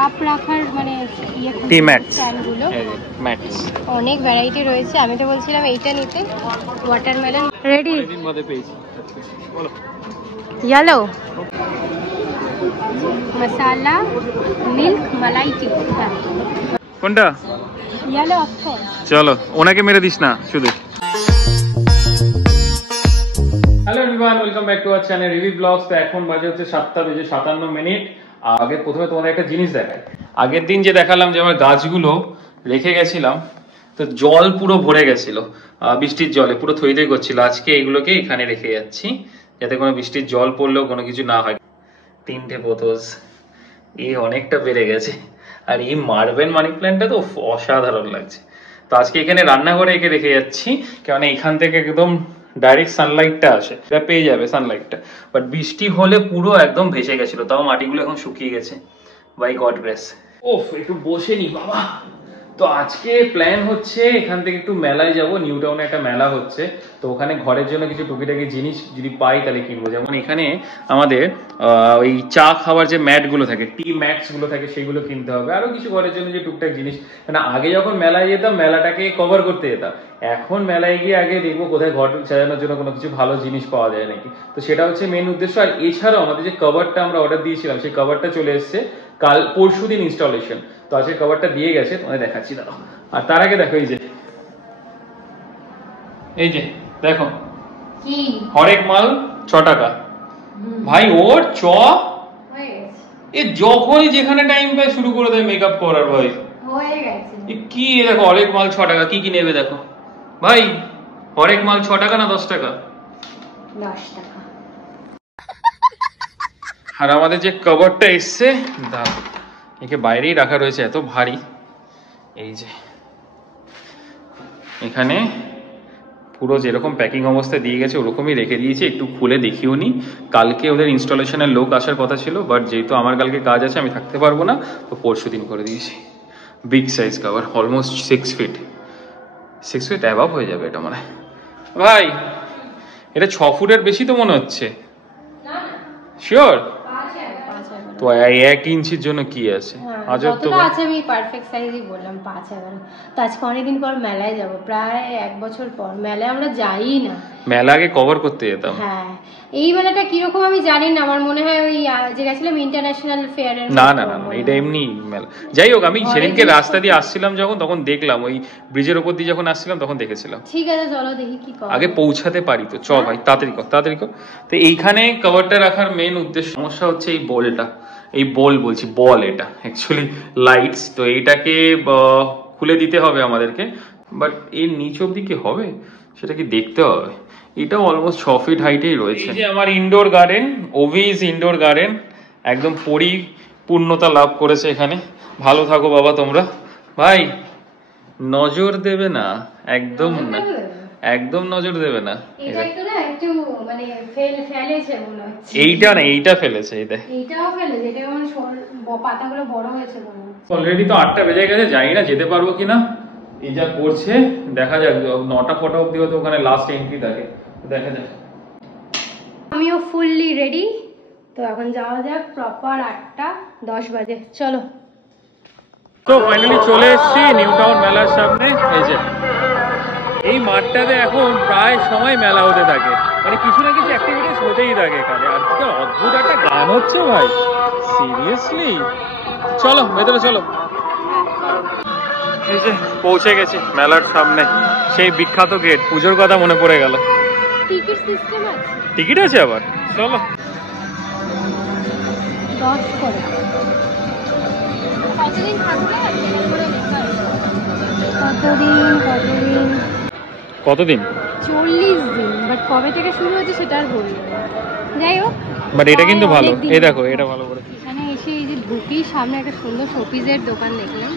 Cup রাখার মানে ইয়ে টি ম্যাটস স্ট্যান্ডগুলো ম্যাটস অনেক ভ্যারাইটি রয়েছে। আমি তো বলছিলাম এইটা নিতে, ওয়াটারমেলন। রেডি? দিন বাদে পেয়েছি। বলো। Yellow masala milk malai tea. কোনটা? Yellow of course. চলো, ওনাকে মেরে দিস না শুধু। Hello everyone, welcome back to our channel review blogs. তো এখন বাজে হচ্ছে 7:57। আগে প্রথমে তোমাদের একটা জিনিস দেখাই। আগের দিন যে দেখালাম যে আমার গাছগুলো রেখে গেছিলাম, তো জল পুরো ভরে গেছিল, বৃষ্টির জলে পুরো থই থই করছিল। আজকে এগুলোকে এখানে রেখে যাচ্ছি যাতে কোনো বৃষ্টির জল পড়লেও কোনো কিছু না হয়। 3টে পোথোস, এই অনেকটা বেড়ে গেছে। আর এই মার্বেল মানি প্ল্যান্টটা তো অসাধারণ লাগছে। তো আজকে এখানে রান্নাঘরে একে রেখে যাচ্ছি, কারণ এখান থেকে একদম ডাইরেক্ট সানলাইটটা আসে, এটা পেয়ে যাবে সানলাইটটা। বাট বৃষ্টি হলে পুরো একদম ভেসে গেছিল, তাও মাটিগুলো এখন শুকিয়ে গেছে বাই গড গ্রেস। ওফ, একটু বসে নি বাবা। তো আজকে প্ল্যান হচ্ছে এখান থেকে একটু মেলায় যাব, নিউ টাউনে একটা মেলা হচ্ছে। তো ওখানে ঘরের জন্য কিছু টুকিটাকি জিনিস যদি পাই তাহলে কিনবো। যেমন এখানে আমাদের ওই চা খাওয়ার যে ম্যাটগুলো থাকে, টি ম্যাটস গুলো থাকে, সেগুলো কিনতে হবে। আরো কিছু ঘরের জন্য যে টুকটাক জিনিস, মানে আগে যখন মেলায় যেতাম মেলাটাকে কভার করতে যেতাম, এখন মেলায় গিয়ে আগে দেখবো কোথায় ঘর সাজানোর জন্য কোনো কিছু ভালো জিনিস পাওয়া যায় নাকি। তো সেটা হচ্ছে মেন উদ্দেশ্য। আর এছাড়াও আমাদের যে কভারটা আমরা অর্ডার দিয়েছিলাম, সেই কভারটা চলে এসছে কাল পরশুদিন ইনস্টলেশন। তো আজকে কভারটা দিয়ে গেছে, তোমাদের দেখাচ্ছি দাঁড়াও। আর তার আগে দেখো এই যে দেখো কি হরেক মাল 6 টাকা ভাই। ওর চ এ যখনই যেখানে টাইম পায় শুরু করে দেয় মেকআপ করার ভাই। হয়ে গেছে কি দেখো হরেক মাল 6 টাকা। কি কি নেবে দেখো ভাই, হরেক মাল 6 টাকা না 10 টাকা? 10 টাকা। আর আমাদের যে কভারটা এসছে, দাও, একে বাইরেই রাখা রয়েছে, এত ভারী। এই যে এখানে পুরো যেরকম প্যাকিং অবস্থায় দিয়ে গেছে ওরকমই রেখে দিয়েছি, একটু খুলে দেখিও নি। কালকে ওদের ইনস্টলেশনের লোক আসার কথা ছিল, বাট যেহেতু আমার কালকে কাজ আছে আমি থাকতে পারবো না, তো পরশু দিন করে দিয়েছি। Big size cover, almost 6 feet, 6 feet অ্যাভাব হয়ে যাবে এটা মনে হয়। ভাই এটা 6 ফুটের বেশি তো মনে হচ্ছে। শিওর? তো 1 ইঞ্চির জন্য কি আছে? যতটা আছে আমি পারফেক্ট সাইজই বললাম, 5-11। তো আজকে অনেকদিন পর মেলায় যাব, প্রায় 1 বছর পর। মেলায় আমরা যাই না, মেলা আগে কভার করতে যেতাম। হ্যাঁ, এই মেলাটা কিরকম আমি জানি না, আমার মনে হয় ওই যে গেছিলাম ইন্টারন্যাশনাল ফেয়ারের। না না না, এটা এমনি মেলা। যাই হোক, আমি সেদিনকে রাস্তা দিয়ে আসছিলাম যখন, তখন দেখলাম, ওই ব্রিজের উপর দিয়ে যখন আসছিলাম তখন দেখেছিলাম। ঠিক আছে চলো দেখি কি কর, আগে পৌঁছাতে পারি তো। চ ভাই, তাড়াতাড়ি কর তাড়াতাড়ি কর। তো এইখানে কভারটা রাখার মেন উদ্দেশ্য, সমস্যা হচ্ছে এই বলটা, এই বল বলছি বল, এটা অ্যাকচুয়ালি লাইটস। তো এইটাকে খুলে দিতে হবে আমাদেরকে, বাট এর নিচ অব্দি কি হবে সেটা কি দেখতে হবে। এটা অলমোস্ট 6 ফিট হাইটেই রয়েছে। এই যে আমার ইনডোর গার্ডেন, ওভিস ইনডোর গার্ডেন, একদম পরিপূর্ণতা লাভ করেছে এখানে। ভালো থাকো বাবা তোমরা। ভাই নজর দেবে না, একদম না, একদম নজর দেবে না। এইটা না, এইটা ফেলেছে, এইটাও ফেলেছে, এটা মানে পাতাগুলো বড় হয়েছে। অলরেডি তো 8টা বেজে গেছে, জানি না যেতে পারবো কিনা। এই যা করছে দেখা যাক, 9টা ফটো অব্দি হয়তো ওখানে লাস্ট এন্ট্রি থাকে, দেখা যাক। আমিও ফুললি রেডি, তো এখন যাওয়া যাক। প্রপার 8:10 বাজে, চলো। তো ফাইনালি চলে এসেছি নিউ টাউন মেলার সামনে। এই যে এই মাঠটাতে এখন প্রায় সময় মেলা হতে থাকে, মানে কিছু না কিছু অ্যাক্টিভিটিস হতেই থাকে এখানে। আর কি অদ্ভুত একটা গান হচ্ছে ভাই, সিরিয়াসলি। চলো ভেতরে চলো। এই যে পৌঁছে গেছি মেলার সামনে, সেই বিখ্যাত গেট। পুজোর কথা মনে পড়ে গেল। টিকিট সিস্টেম আছে? টিকিট আছে আবার? চলো। 10 করে। কতদিন থাকবে? কতদিন? 40 দিন। বাট কবে থেকে শুরু হচ্ছে সেটা আর বলবো না। যাই হোক, বাট এটা কিন্তু ভালো। এই দেখো, এটা ভালো করে। এখানে এসে এই যে ঢুকেই সামনে একটা সুন্দর শোপিসের দোকান দেখলাম।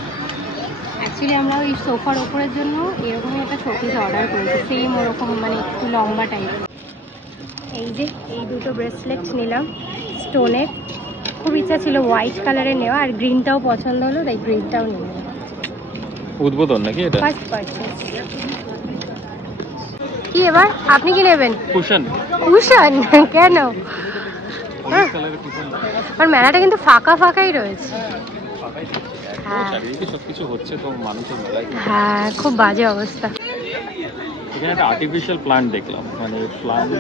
অ্যাকচুয়ালি আমরা ওই সোফার ওপরের জন্য এরকমই একটা শোপিস অর্ডার করেছি, সেম ওরকম, মানে একটু লম্বা টাইপের। এই যে এই দুটো ব্রেসলেট নিলাম স্টোনের। খুব ইচ্ছা ছিল হোয়াইট কালারের নেওয়া, আর গ্রিনটাও পছন্দ হলো, তাই গ্রিনটাও নিলাম। উদ্বোধন নাকি এটা? First purchase. কি এবার আপনি কি নেবেন? কুশন। কুশন কেন? আর মেলাটা কিন্তু ফাঁকা ফাঁকাই রয়েছে। ফাঁকাই দেখছি, হ্যাঁ। চারিদিকে সবকিছু হচ্ছে তো মানুষের মেলায়। হ্যাঁ, খুব বাজে অবস্থা। এখানে একটা আর্টিফিশিয়াল প্লান্ট দেখলাম, মানে প্লান্ট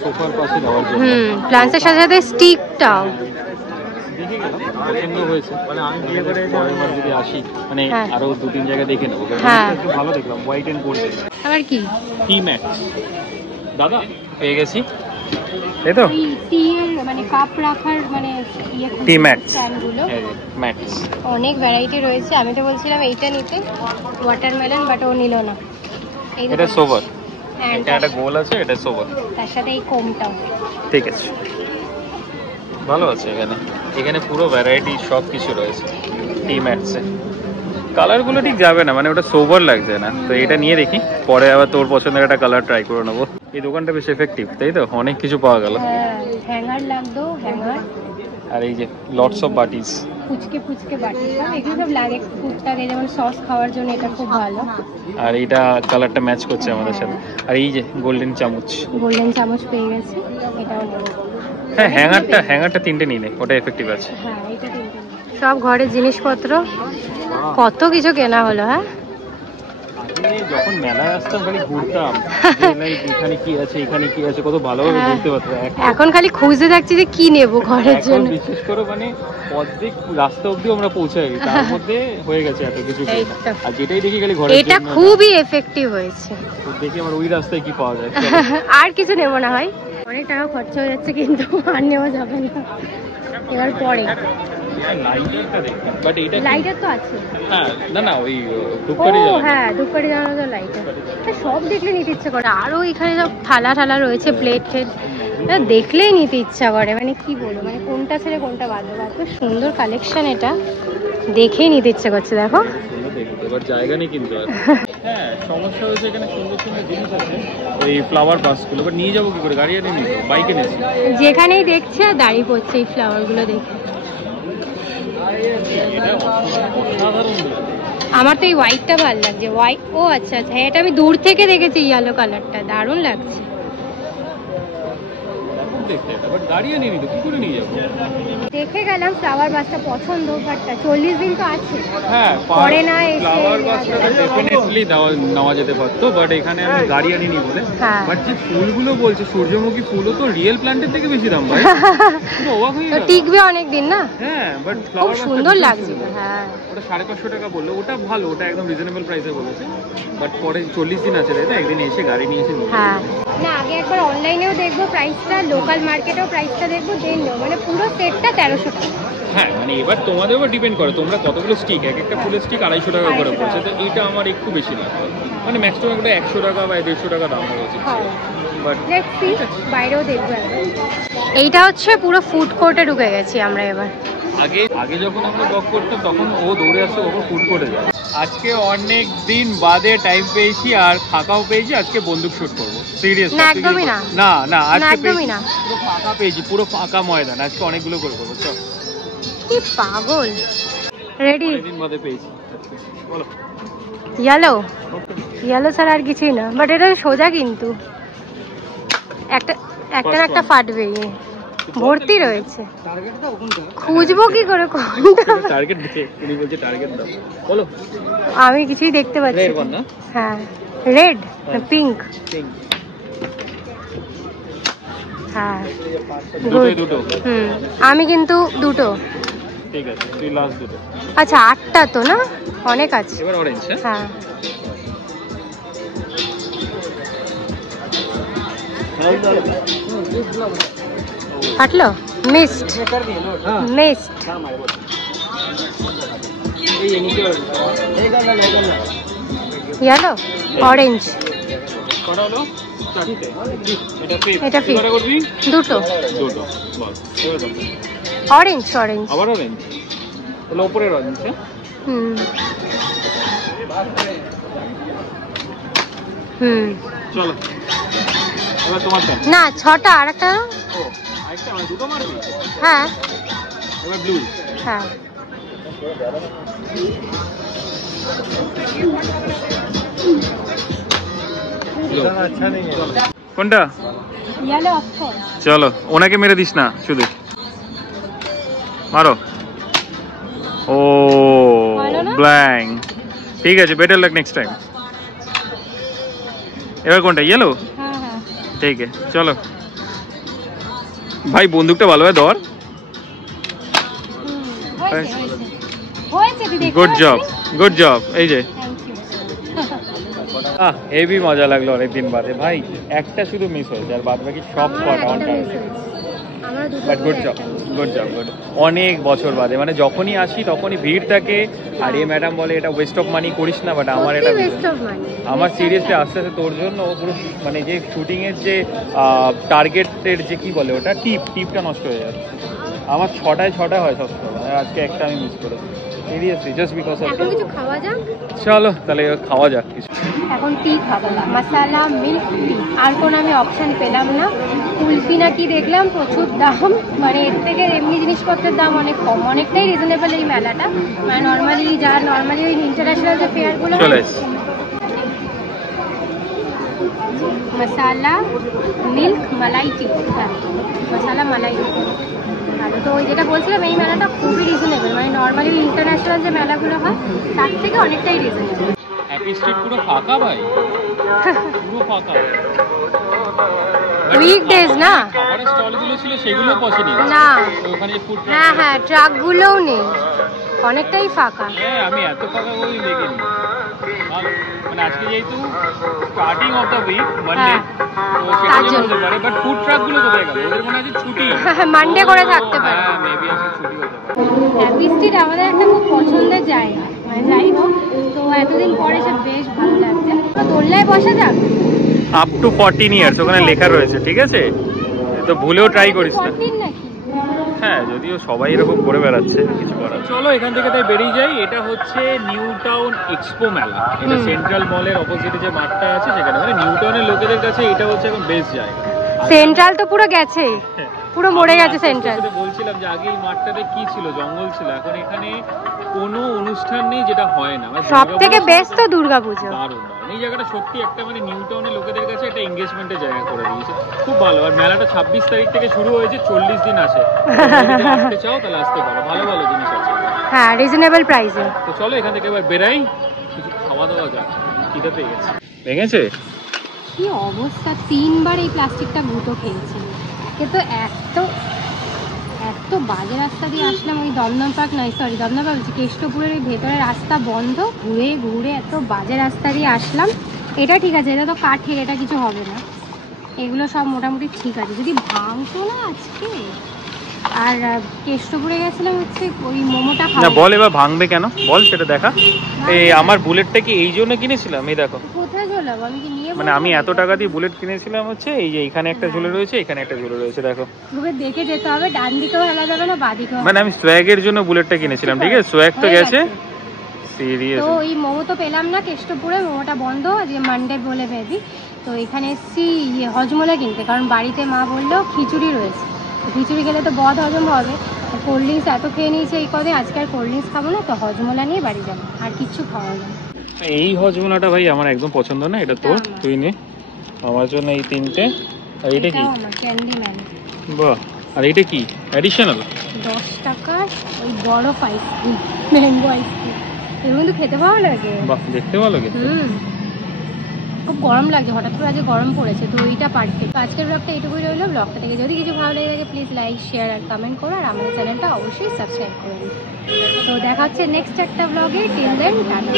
সোফার পাশে দেওয়ার জন্য। প্লান্টের সাথে সাথে স্টিকটাও দেখে গেলাম, পছন্দ হয়েছে। মানে আমি বিয়ে করে পরের বার যদি আসি, মানে আরো 2-3 জায়গা দেখে নেবো। একটু ভালো দেখলাম, হোয়াইট এন্ড গোল্ড। আবার কি টি ম্যাট দাদা পেয়ে গেছি, তাই তো? টি এর মানে কাপ রাখার মানে টি ম্যাটস, স্ট্যান্ডগুলো ম্যাটস অনেক ভ্যারাইটি রয়েছে। আমি তো বলছিলাম এইটা নিতে, ওয়াটারমেলন, বাট ও নিল না। এটা সোভার, এটা একটা গোল আছে, এটা সোভার, তার সাথে এই কোমটাও ঠিক আছে, ভালো আছে। এখানে এখানে পুরো ভ্যারাইটি সব কিছু রয়েছে টি ম্যাটসে। কালারগুলো ঠিক যাবে না, মানে ওটা সোভার লাগছে না, তো এটা নিয়ে দেখি, পরে আবার তোর পছন্দের একটা কালার ট্রাই করে নেবো। এই দোকানটা বেশ এফেক্টিভ, তাই তো? অনেক কিছু পাওয়া গেল। হ্যাঙ্গার লাগতো, হ্যাঙ্গার, আর এই যে লটস অফ বাটিস, ফুচকে বাটি, এগুলো সব লাগে টুকটাকে, যেমন সস খাওয়ার জন্য এটা খুব ভালো। আর এইটা কালারটা ম্যাচ করছে আমাদের সাথে। আর এই যে গোল্ডেন চামচ পেয়ে গেছি, এটাও নেব। হ্যাঁ, হ্যাঙ্গারটা 3টে নিয়ে নে, ওটা এফেক্টিভ আছে। হ্যাঁ, এইটা 3টে। সব ঘরের জিনিসপত্র, কত কিছু কেনা হলো। হ্যাঁ, যখন মেলায় আসতাম খালি ঘুরতাম, এখানে কি আছে এখানে কি আছে কত ভালোভাবে বুঝতে পারতাম। এখন খালি খুঁজে থাকছি যে কি নেব ঘরের জন্য। বিশেষ করে মানে অর্ধেক রাস্তা অবধি আমরা পৌঁছে গেছি, তার মধ্যে হয়ে গেছে এত কিছু। আর যেটাই দেখি খালি ঘরে, এটা খুবই এফেক্টিভ হয়েছে। দেখি আমার ওই রাস্তায় কি পাওয়া যায়। আর কিছু নেব না হয়, অনেক টাকা খরচা হয়ে যাচ্ছে, কিন্তু আর নেওয়া যাবে না এবার পরে। লাইটার তো আছে। না ওই ধূপকাঠি জ্বালানো। হ্যাঁ, ধূপকাঠি জ্বালানো তো লাইটার। সব দেখলে নিতে ইচ্ছা করে। আরো এখানে সব থালা রয়েছে, প্লেট দেখলেই নিতে ইচ্ছা করে। মানে কি বলবো, মানে কোনটা ছেড়ে কোনটা বাদ দেবো। এত সুন্দর কালেকশন, এটা দেখেই নিতে ইচ্ছা করছে। দেখো, এবার জায়গা নেই কিন্তু। হ্যাঁ, সমস্যা হয়েছে এখানে সুন্দর সুন্দর জিনিস আছে, ওই ফ্লাওয়ার বাসগুলো, বাট নিয়ে যাবো কি করে? গাড়ি এনে নিয়ে বাইকে নিয়েছি। যেখানেই দেখছে দাঁড়িয়ে পড়ছে এই ফ্লাওয়ার গুলো দেখে। আমার তো এই হোয়াইটটা ভালো লাগছে। হোয়াইট, ও আচ্ছা আচ্ছা, এটা আমি দূর থেকে দেখেছি, ইয়েলো কালারটা দারুণ লাগছে। দেখে গেলাম ফ্লাওয়ার বাসটা পছন্দ, বাট 40 দিন তো আছে। হ্যাঁ, পরে না ফ্লাওয়ার বাসটা ডেফিনেটলি নেওয়া যেতে পারতো, বাট এখানে আমি গাড়ি আনিনি বলে। বাট যে ফুলগুলো বলছে, সূর্যমুখী ফুলও তো রিয়েল প্ল্যান্টের থেকে বেশি দাম ভাই। পুরো অবাক হয়ে গেল। টিকবে অনেক দিন না। হ্যাঁ, বাট খুব সুন্দর লাগছে। হ্যাঁ, ওটা 550 টাকা বললো, ওটা ভালো, ওটা একদম রিজনেবল প্রাইসে বলেছে। বাট পরে 40 দিন আছে, তাই তো? একদিন এসে গাড়ি নিয়ে এসে। হ্যাঁ, না আগে একবার অনলাইনেও দেখবো প্রাইসটা, লোকাল মার্কেটেও প্রাইসটা দেখবো, দেন মানে পুরো সেটটা 1300 টাকা। হ্যাঁ, মানে এবার তোমাদের উপর ডিপেন্ড করে তোমরা কতগুলো স্টিক, এক একটা ফুলের স্টিক 250 টাকা করে পড়ছে, তো এইটা আমার একটু বেশি লাগবে। মানে ম্যাক্সিমাম একটা 100 টাকা বা 150 টাকা দাম হওয়া উচিত। বাট লেটস সি, বাইরেও দেখবো। এইটা হচ্ছে পুরো ফুড কোর্টে ঢুকে গেছি আমরা এবার। আগে যখন আমরা ব্লগ করতাম তখন ও দৌড়ে আসতো, ওপর ফুড কোর্টে যায়। আজকে অনেক দিন বাদে টাইম পেয়েছি আর ফাঁকাও পেয়েছি, আজকে বন্দুক শুট করবো। সিরিয়াস না, একদমই না। না আজকে একদমই না, পুরো ফাঁকা পেয়েছি, পুরো ফাঁকা ময়দান, আজকে অনেকগুলো করে করবো। চল, কি পাগল। রেডি? দিন বাদে পেয়েছি। বলো, ইয়েলো ছাড়া আর কিছুই না, বাট এটা সোজা, কিন্তু একটা না একটা ফাটবে। ভর্তি রয়েছে, খুঁজবো কি করে কোনটা? টার্গেট দিতে উনি বলছে টার্গেট দাও। বলো, আমি কিছুই দেখতে পাচ্ছি না। হ্যাঁ, রেড না পিঙ্ক? হ্যাঁ, দুটো। আমি কিন্তু দুটো। ঠিক আছে, তুই লাস্ট দুটো। আচ্ছা, 8টা তো না, অনেক আছে। এবার অরেঞ্জ। হ্যাঁ, ফাটলো। Mist yellow, orange. এটা দুটো। অরেঞ্জ আবার অরেঞ্জ, তাহলে উপরের অরেঞ্জ। চলো, এবার তোমার টার্ন। না, 6টা, আর একটা। আরেকটা মানে দুটো মারবি? হ্যাঁ, এবার ব্লু। হ্যাঁ, কোনটা? Yellow, of course. চলো, ওনাকে মেরে দিস না শুধু। মারো। ও ব্ল্যাঙ্ক, ঠিক আছে, বেটার লাক নেক্সট টাইম। এবার কোনটা, ইয়েলো? হ্যাঁ হ্যাঁ ঠিক আছে চলো ভাই, বন্দুকটা ভালোভাবে ধর। Good job, good job. এই যে হেভি মজা লাগলো অনেকদিন বাদে ভাই। একটা শুধু মিস হয়েছে, আর বাদ বাকি সব কটা on time. But good job, good job, good. অনেক বছর বাদে, মানে যখনই আসি তখনই ভিড় থাকে। আর এই ম্যাডাম বলে এটা ওয়েস্ট অফ মানি করিস না, বাট আমার এটা আমার সিরিয়াসলি আস্তে আস্তে তোর জন্য পুরো মানে যে শুটিং এর যে টার্গেটের যে কি বলে ওটা, টিপটা নষ্ট হয়ে যাচ্ছে। আমার 6টায় হয় সবসময়, আর আজকে একটা আমি মিস করেছি সিরিয়াসলি, জাস্ট বিকজ অফ। এখন কিছু খাওয়া যাক। চলো তাহলে খাওয়া যাক কিছু। এখন টি খাবো, মশালা মিল্ক টি। আর কোনো আমি অপশান পেলাম না। কুলফি না কি দেখলাম, প্রচুর দাম, মানে এর থেকে এমনি জিনিসপত্রের দাম অনেক কম, অনেকটাই রিজনেবল এই মেলাটা। মানে নর্মালি ওই ইন্টারন্যাশনাল যে ফেয়ারগুলো, মশালা মিল্ক মালাই টি, হ্যাঁ মশালা মালাই টি ভালো। তো ওই যেটা বলছিলাম, এই মেলাটা খুবই রিজনেবল, মানে নর্মালি ইন্টারন্যাশনাল যে মেলাগুলো হয় তার থেকে অনেকটাই রিজনেবল। হ্যাপি স্ট্রিট পুরো ফাঁকা ভাই, পুরো ফাঁকা। উইকডেজ না, খাবারের স্টলগুলো ছিল সেগুলো পছন্দ না। ওখানে ফুড, হ্যাঁ হ্যাঁ ট্রাকগুলোও নেই, অনেকটাই ফাঁকা। হ্যাঁ আমি এত ফাঁকা ওই দেখিনি। মানে আজকে যেহেতু starting of the week Monday, তো সেটা হতে পারে। বাট ফুড ট্রাকগুলো কোথায় গেল? ওদের মনে হয় ছুটি, মানডে করে থাকতে পারে। হ্যাঁ মেবি আজকে ছুটি হতে পারে। হ্যাপি স্ট্রিট আমাদের একটা খুব পছন্দের জায়গা, মানে যাই হোক, তো এতদিন পরে সব বেশ ভালো লাগছে। তো দোলনায় বসা যাক, আপ টু 14 ইয়ার্স ওখানে লেখা রয়েছে, ঠিক আছে? তো ভুলেও ট্রাই করিস না। 14 নাকি? হ্যাঁ যদিও সবাই এরকম করে বেড়াচ্ছে, কিছু করার। চলো এখান থেকে তাই বেরিয়ে যাই। এটা হচ্ছে নিউ টাউন এক্সপো মেলা, এটা সেন্ট্রাল মলের অপোজিটে যে মাঠটা আছে সেখানে। মানে নিউ টাউনের লোকেদের কাছে এটা হচ্ছে এখন বেস্ট জায়গা। সেন্ট্রাল তো পুরো গেছে, পুরো মরে গেছে সেন্ট্রাল। বলছিলাম যে আগে এই মাঠটাতে কি ছিল, জঙ্গল ছিল। এখন এখানে কোনো অনুষ্ঠান নেই যেটা হয় না। সব থেকে বেস্ট তো দুর্গাপুজো। দারুণ, এই জায়গাটা সত্যি একটা মানে নিউ টাউনের লোকেদের কাছে একটা এঙ্গেজমেন্টের জায়গা করে দিয়েছে, খুব ভালো। আর মেলাটা 26 তারিখ থেকে শুরু হয়েছে, 40 দিন আছে। আসতে চাও তাহলে আসতে পারো, ভালো ভালো জিনিস আছে। হ্যাঁ রিজনেবল প্রাইসে। তো চলো এখান থেকে এবার বেরাই, কিছু খাওয়া দাওয়া যাক, খিদে পেয়ে গেছে। ভেঙেছে কি অবস্থা, 3বার এই প্লাস্টিকটা গুঁতো খেয়েছে। একে তো এত বাজে রাস্তা দিয়ে আসলাম, ওই দমদম পার্ক নয়, সরি দমদম পার্ক বলছি, কেষ্টপুরের ওই ভেতরে রাস্তা বন্ধ, ঘুরে ঘুরে এত বাজে রাস্তা দিয়ে আসলাম। এটা ঠিক আছে, এটা তো কাঠের, এটা কিছু হবে না, এগুলো সব মোটামুটি ঠিক আছে। যদি ভাঙতো না আজকে। আর কেষ্টপুরে গেছিলাম হচ্ছে ওই মোমোটা খাওয়া। না বল এবার ভাঙবে কেন বল, সেটা দেখা। এই আমার বুলেটটা কি এই জন্য কিনেছিলাম, এই দেখো কোথায় ঝোলাবো আমি, কি নিয়ে মানে আমি এত টাকা দিয়ে বুলেট কিনেছিলাম হচ্ছে এই যে এখানে একটা ঝুলে রয়েছে, এখানে একটা ঝুলে রয়েছে, দেখো। খুবই দেখে যেতে হবে, ডান দিকেও হেলা যাবে না, বাঁ দিকেও। মানে আমি সোয়াগের জন্য বুলেটটা কিনেছিলাম, ঠিক আছে? সোয়াগ তো গেছে সিরিয়াস। তো এই মোমো তো পেলাম না কেষ্টপুরে, মোমোটা বন্ধ আজকে মানডে বলে মেবি। তো এখানে এসছি হজমোলা কিনতে, কারণ বাড়িতে মা বললো খিচুড়ি রয়েছে, খিচুড়ি খেলে তো বদ হজম হবে। কোল্ড ড্রিঙ্কস এত খেয়ে নিয়েছে এই কদিন, আজকে আর কোল্ড ড্রিঙ্কস খাবো না, তো হজমোলা নিয়ে বাড়ি যাবো, আর কিচ্ছু খাওয়া যাবে। এই হজমোলাটা ভাই আমার একদম পছন্দ না, এটা তোর, তুই নে। আমার জন্য এই 3টে। আর এটা কি? ক্যান্ডিম্যান। বাহ, আর এটা কি অ্যাডিশনাল? 10 টাকার ওই বরফ আইসক্রিম, ম্যাঙ্গো আইসক্রিম, এগুলো কিন্তু খেতে ভালো লাগে। বাহ দেখতে ভালো লাগে। খুব গরম লাগছে, হঠাৎ করে আজকে গরম পড়েছে, তো ওইটা পারফেক্ট। আজকের ব্লগটা এইটুকুই রইলো। ব্লগটা থেকে যদি কিছু ভালো লেগে থাকে প্লিজ লাইক শেয়ার আর কমেন্ট করো, আর আমাদের চ্যানেলটা অবশ্যই সাবস্ক্রাইব করে দিন। তো দেখা হচ্ছে নেক্সট একটা ব্লগে, টিল দেন টাটা।